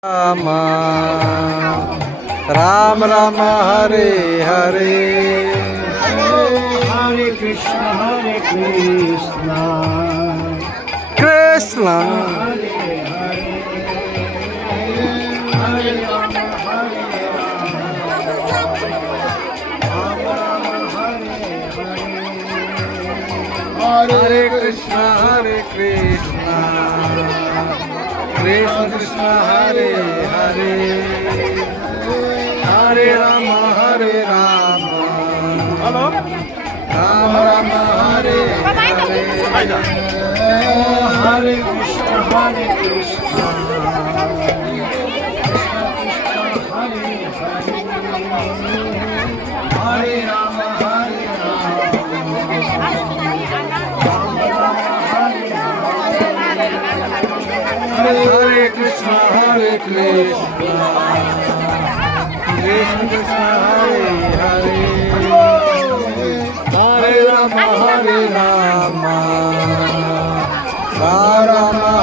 Rama Ram Rama Hare Hare Hare Krishna Krishna Hare Hare Hare Rama Hare Rama Hare Krishna Hare Krishna Krishna Krishna Hare Hare Hare Rama Hare Rama Rama Rama Hare Hare Hare Krishna Hare Krishna Hare Rama Hare Hare Krishna Hare Krishna Krishna Krishna Hare Hare Hare Rama Hare Rama